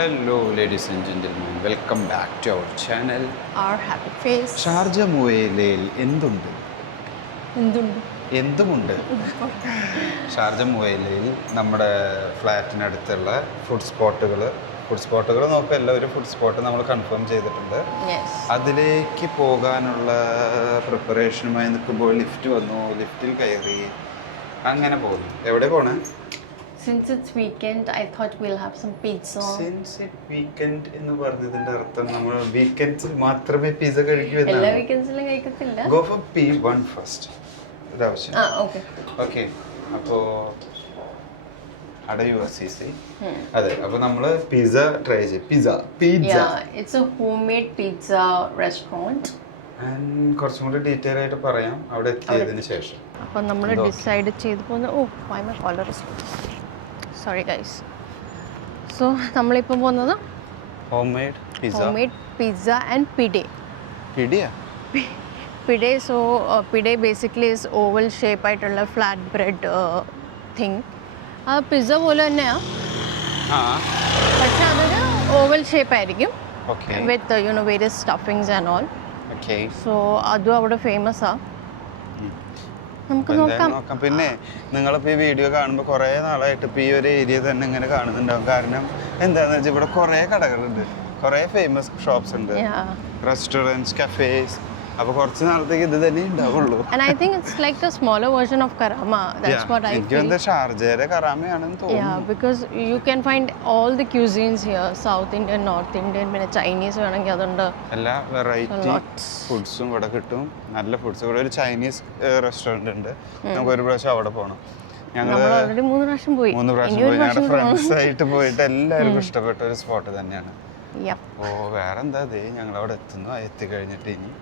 Hello, ladies and gentlemen. Welcome back to our channel. Our happy face. Sharjah മുവൈലയിൽ എന്തുണ്ട്? എന്തുമുണ്ട്. Sharjah മുവൈലയിൽ നമ്മുടെ ഫ്ലാറ്റിനടുത്തുള്ള food സ്പോട്ടുകൾ നോക്കുക. എല്ലാവരും ഫുഡ് സ്പോട്ട് നമ്മൾ കൺഫേം ചെയ്തിട്ടുണ്ട്. അതിലേക്ക് പോകാനുള്ള പ്രിപ്പറേഷനുമായി നിൽക്കുമ്പോൾ ലിഫ്റ്റ് വന്നു. ലിഫ്റ്റിൽ കയറി അങ്ങനെ പോകുന്നു. എവിടെ പോണേ? Since it's weekend, I thought we'll have some pizza. Since it weekend എന്ന് പറഞ്ഞതിന്റെ അർത്ഥം നമ്മൾ വീക്കെൻഡ്സിൽ മാത്രമേ പിസ്സ കഴിക്കൂ എല്ലാ എന്നാണ്. വീക്കെൻഡ്സിലും കഴിക്കത്തില്ല. Go for P1 first. ഒരാവശ്യം. Okay. Okay. അപ്പോൾ അടയുക CC. അതെ. അപ്പോൾ നമ്മൾ പിസ്സ ട്രൈ ചെയ്യും. Pizza. Yeah, it's a homemade pizza restaurant. കുറച്ചും കൂടി ഡീറ്റെയിൽ ആയിട്ട് പറയാം അവിടെ എത്തിയതിന് ശേഷം. അപ്പോൾ നമ്മൾ ഡിസൈഡ് ചെയ്തു പോകുന്നത് why my collar is sorry guys. So നമ്മളിപ്പോൾ പോകുന്നത് homemade pizza and pide. Pide, so pide basically is oval shape ആയിട്ടുള്ള flat bread thing. ആ പിസ്സ പോലെ തന്നെയാണ്, പക്ഷെ അതൊരു ഓവൽ ഷേപ്പ് ആയിരിക്കും വിത്ത് various stuffings and all. So അതും അവിടെ ഫേമസ് ആ. നമുക്ക് നോക്കാം. പിന്നെ നിങ്ങളിപ്പോൾ ഈ വീഡിയോ കാണുമ്പോൾ കുറേ നാളായിട്ട് ഇപ്പോൾ ഈ ഒരു ഏരിയ തന്നെ ഇങ്ങനെ കാണുന്നുണ്ടാവും. കാരണം എന്താണെന്ന് വെച്ചാൽ ഇവിടെ കുറേ കടകളുണ്ട്, കുറേ ഫേമസ് ഷോപ്സ് ഉണ്ട്, റെസ്റ്റോറൻറ്റ്സ്, കഫേസ്. അപ്പോൾ കുറച്ച് നാളത്തേക്ക് ഇത് തന്നെ ഉണ്ടാവുള്ളൂ. And I think it's like the smaller version of Karama. That's what I feel. എനിക്ക് ഷാർജയിലെ കറാമയാണെന്ന് തോന്നുന്നു. Yeah, because you can find all the cuisines here. South Indian, North Indian, പിന്നെ Chinese വേണമെങ്കിൽ അതുണ്ട്. എല്ലാ വെറൈറ്റി ഫുഡ്സും ഇവിടെ കിട്ടും. നല്ല ഫുഡ്സ്. ഇവിടെ ഒരു ചൈനീസ് റെസ്റ്റോറൻറ്റ് ഉണ്ട്. നമുക്ക് ഒരു പ്രാവശ്യം അവിടെ പോകണം. ഞങ്ങൾ ഓൾറെഡി 3 പ്രാവശ്യം പോയി. ഞങ്ങളുടെ ഫ്രണ്ട്സ് ആയിട്ട് പോയിട്ട് എല്ലാവർക്കും ഇഷ്ടപ്പെട്ട ഒരു സ്പോട്ട് തന്നെയാണ്. ഓ വേറെന്താ ദേ ഞങ്ങൾ അവിടെ എത്തുന്നു. എത്തിക്കഴിഞ്ഞിട്ട് ഇനി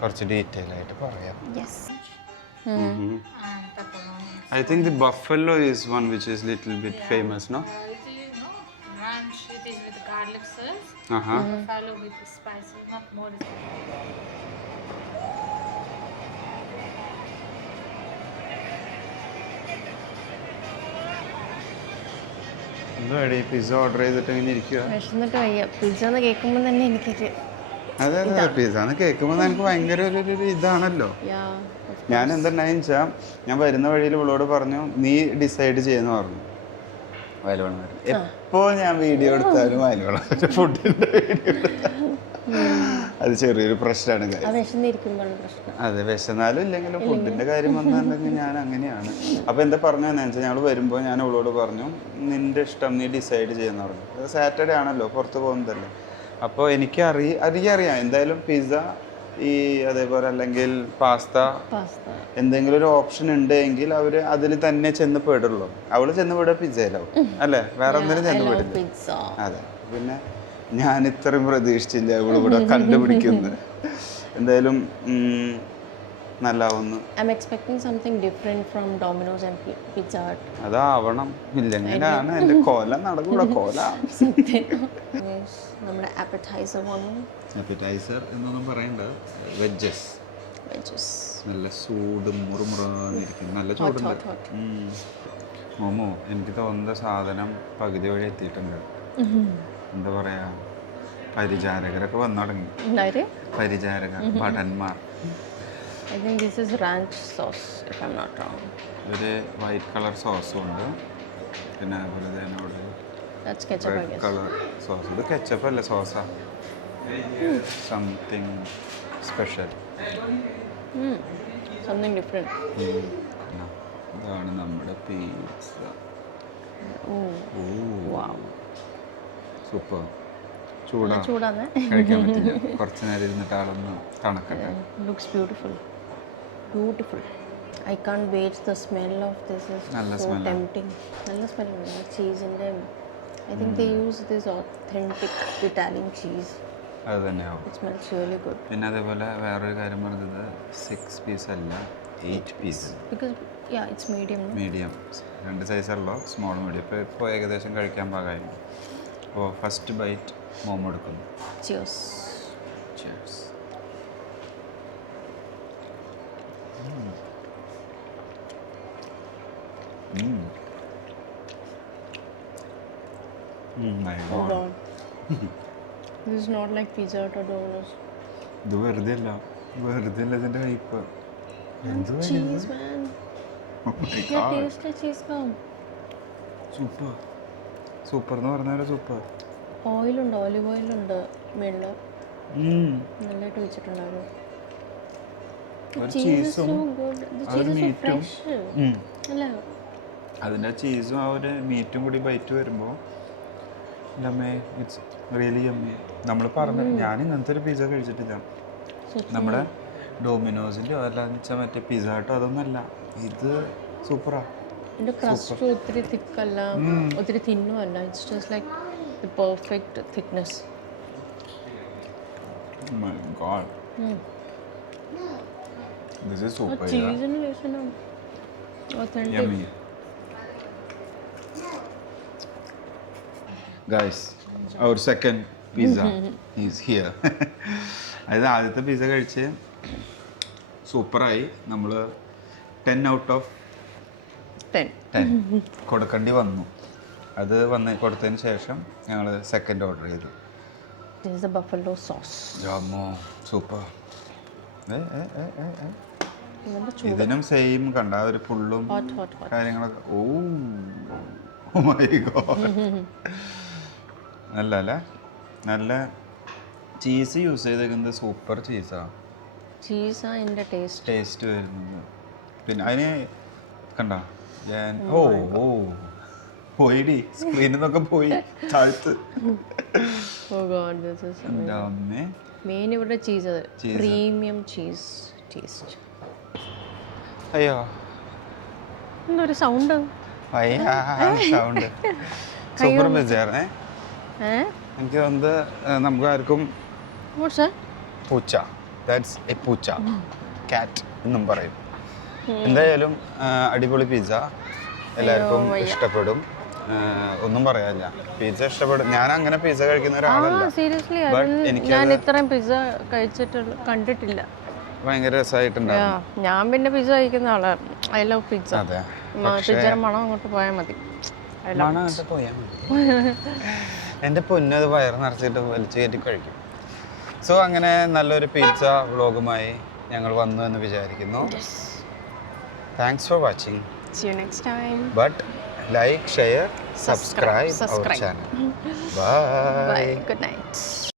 കുറച്ച് ഡീറ്റെയിൽ ആയിട്ട് പറയാം. I think the buffalo is one which is little bit famous, no? It is ranch. It is with garlic sauce. Buffalo with spices, not more. എന്താടി പിസ്സ ഓർഡർ ചെയ്തിട്ട് ഇങ്ങനെ ഇരിക്കുക? വിശന്നിട്ട് വയ്യ. പിസ്സ എന്ന് കേൾക്കുമ്പോൾ തന്നെ എനിക്കൊരു അതെ പിസ്സ എന്ന് കേൾക്കുമ്പോൾ എനിക്ക് ഭയങ്കര ഒരു ഇതാണല്ലോ. ഞാൻ എന്തുണ്ടായെന്ന് വെച്ചാൽ ഞാൻ വരുന്ന വഴിയിൽ ഇവളോട് പറഞ്ഞു നീ ഡിസൈഡ് ചെയ്യുന്നു പറഞ്ഞു. വയലുവളം എപ്പോൾ ഞാൻ വീഡിയോ എടുത്താലും വയലുവളം ഫുഡിൻ്റെ വീഡിയോ അത് ചെറിയൊരു പ്രശ്നമാണ്. അതെ വിശന്നാലും ഇല്ലെങ്കിലും ഫുഡിൻ്റെ കാര്യം വന്നിട്ടുണ്ടെങ്കിൽ ഞാൻ അങ്ങനെയാണ്. അപ്പോൾ എന്താ പറഞ്ഞതെന്ന് വെച്ചാൽ ഞങ്ങൾ വരുമ്പോൾ ഞാൻ അവളോട് പറഞ്ഞു നിൻ്റെ ഇഷ്ടം നീ ഡിസൈഡ് ചെയ്യുന്ന പറഞ്ഞു. അത് സാറ്റർഡേ ആണല്ലോ, പുറത്ത് പോകുന്നതല്ലേ. അപ്പോൾ അറിയാം എന്തായാലും പിസ്സ ഈ അതേപോലെ അല്ലെങ്കിൽ പാസ്ത എന്തെങ്കിലും ഒരു ഓപ്ഷൻ ഉണ്ടെങ്കിൽ അവർ അതിൽ തന്നെ ചെന്ന് പെടുള്ളൂ. അവള് ചെന്ന് വിടുക പിസ്സയിലാവും അല്ലേ, വേറെ ഒന്നിനും ചെന്ന് പെടില്ല. അതെ പിന്നെ ഞാൻ ഇത്രയും പ്രതീക്ഷിച്ചില്ല ഇവിടെ കണ്ടുപിടിക്കുന്നത്. എന്തായാലും നല്ലാവുന്നു. അതാവണം, ഇല്ലെങ്കിലാണ് എൻ്റെ കൊല നടക്കൂടെ. കൊല നമ്മുടെ അപ്പറ്റൈസർ എന്നൊന്നും പറയണ്ട, വെജസ് നല്ല ചൂട് മുറുമുറാന്നിരിക്കും, നല്ല ചൂടുണ്ട്. മോമോ എനിക്ക് തോന്നുന്ന സാധനം പകുതി വഴി എത്തിയിട്ടുണ്ട്. എന്താ പറയാ, പരിചാരകരൊക്കെ വന്നു തുടങ്ങി. പരിചാരകർ, ഭടന്മാർ. ഒരു വൈറ്റ് കളർ സോസും ഉണ്ട്, പിന്നെ അതുപോലെ തന്നെ റെഡ് കളർ സോസ്. ഇത് കെച്ചപ്പ് അല്ലേ, സോസാ? സംതിങ് സ്പെഷ്യൽ, ഇതാണ് നമ്മുടെ പിസ്സ. സൂപ്പർ. ചൂടാണ്, കഴിക്കാൻ പറ്റില്ല. കുറച്ച് നേരം ഇരുന്നിട്ട് ആളൊന്ന് തണുക്കട്ടെ. Looks beautiful. I can't wait. The smell of this is so tempting. നല്ല സ്മെൽ ഉണ്ട് ചീസിൻ്റെ. I think they use this authentic Italian cheese. അത് തന്നെയാവും. It smells really good. പിന്നെ അതേപോലെ വേറൊരു കാര്യം പറഞ്ഞത് 6 പീസ് അല്ല 8 piece. Because it's medium. Medium 2 സൈസുള്ളൂ, സ്മോൾ മീഡിയം. ഇപ്പോൾ ഏകദേശം കഴിക്കാൻ പാകമായി. അപ്പോൾ ഫസ്റ്റ് ബൈറ്റ് മോമോ എടുക്കുന്നു. Cheers. My God. This is not like Pizza Hut or Domino's. ഇത് വെറുതെ അല്ല ഇതിൻ്റെ hype. Cheese, man. Yeah, taste the cheese come. Super എന്ന് പറഞ്ഞാൽ സൂപ്പർ. ഓയിലുണ്ട്, ഓലിവ് ഓയിലുണ്ട് മേളിൽ നല്ലതായിട്ട് വെച്ചിട്ടുണ്ടായിരുന്നു. അതിൻ്റെ ചീസും ആ ഒരു മീറ്റും കൂടി ബൈറ്റ് വരുമ്പോൾ ഇറ്റ്സ് റിയലി യമ്മി. നമ്മൾ പറഞ്ഞു ഞാൻ ഇങ്ങനത്തെ ഒരു പിസ്സ കഴിച്ചിട്ടില്ല. നമ്മുടെ ഡൊമിനോസിൻ്റെയോ അല്ലാന്ന് വെച്ചാൽ മറ്റേ പിസ്സ ഹട്ടോ അതൊന്നല്ല, ഇത് സൂപ്പറാ. ഇതിൻ്റെ ക്രസ്റ്റ് ഒത്തിരി തിക്കല്ല, ഒത്തിരി തിന്നും അല്ല. It's just like the perfect thickness. My God. This is super. ചീസിന് taste authentic. Yummy. Guys, our second pizza is here. അതായത് ആദ്യത്തെ പിസ്സ കഴിച്ച് സൂപ്പറായി. നമ്മൾ 10 out of 10 കൊടുക്കേണ്ടി വന്നു. അത് കൊടുത്തതിന് ശേഷം ഞങ്ങൾ സെക്കൻഡ് ഓർഡർ ചെയ്തു. This is the buffalo sauce. Super. ഇതിനും സെയിം കണ്ട ഒരു പുള്ളും കാര്യങ്ങളൊക്കെ. Oh my god. നല്ല ചീസ് യൂസ് ചെയ്തേക്കുന്നത് സൂപ്പർ ചീസാണ്. ചീസാ എൻ്റെ ടേസ്റ്റ് വരുന്നത്. പിന്നെ അതിന് കണ്ട ഞാൻ പോയിടി സ്ക്രീനിൽ നിന്നൊക്കെ പോയി താഴ്ത്ത്. മെയിൻ ഇവിടെ ചീസ്, പ്രീമിയം ചീസ് ടേസ്റ്റ്. അയ്യോ എന്തൊരു സൗണ്ട്. Sound super പിസ്സയായിരുന്നേ. എനിക്ക് തോന്നുന്നത് നമുക്ക് ആർക്കും പൂച്ച, ദാറ്റ്സ് എ പൂച്ച, കാറ്റ് എന്നും പറയും. എന്തായാലും അടിപൊളി പിസ്സ, എല്ലാവർക്കും ഇഷ്ടപ്പെടും. ഒന്നും പറയാനില്ല, പിസ്സ ഇഷ്ടപ്പെടും. ഞാൻ അങ്ങനെ പിസ്സ കഴിക്കുന്ന ഒരാളല്ല. സീരിയസ്ലി ഞാൻ ഇത്രയും പിസ്സ കണ്ടിട്ടില്ല. ഭയങ്കര രസമായിട്ടുണ്ടാവും. ഞാൻ പിന്നെ പിസ്സ കഴിക്കുന്ന ആളാണ്. I love pizza. പിസ്സയുടെ മണം അങ്ങോട്ട് പോയാൽ മതി. എൻ്റെ പൊന്നത് വയറ് നിറച്ചിട്ട് വലിച്ചു കയറ്റി കഴിക്കും. സോ അങ്ങനെ നല്ലൊരു പിസ്സ വ്ളോഗുമായി ഞങ്ങൾ വന്നു എന്ന് വിചാരിക്കുന്നു. Thanks for watching. See you next time. But like, share, subscribe our channel. Bye. Bye. Good night.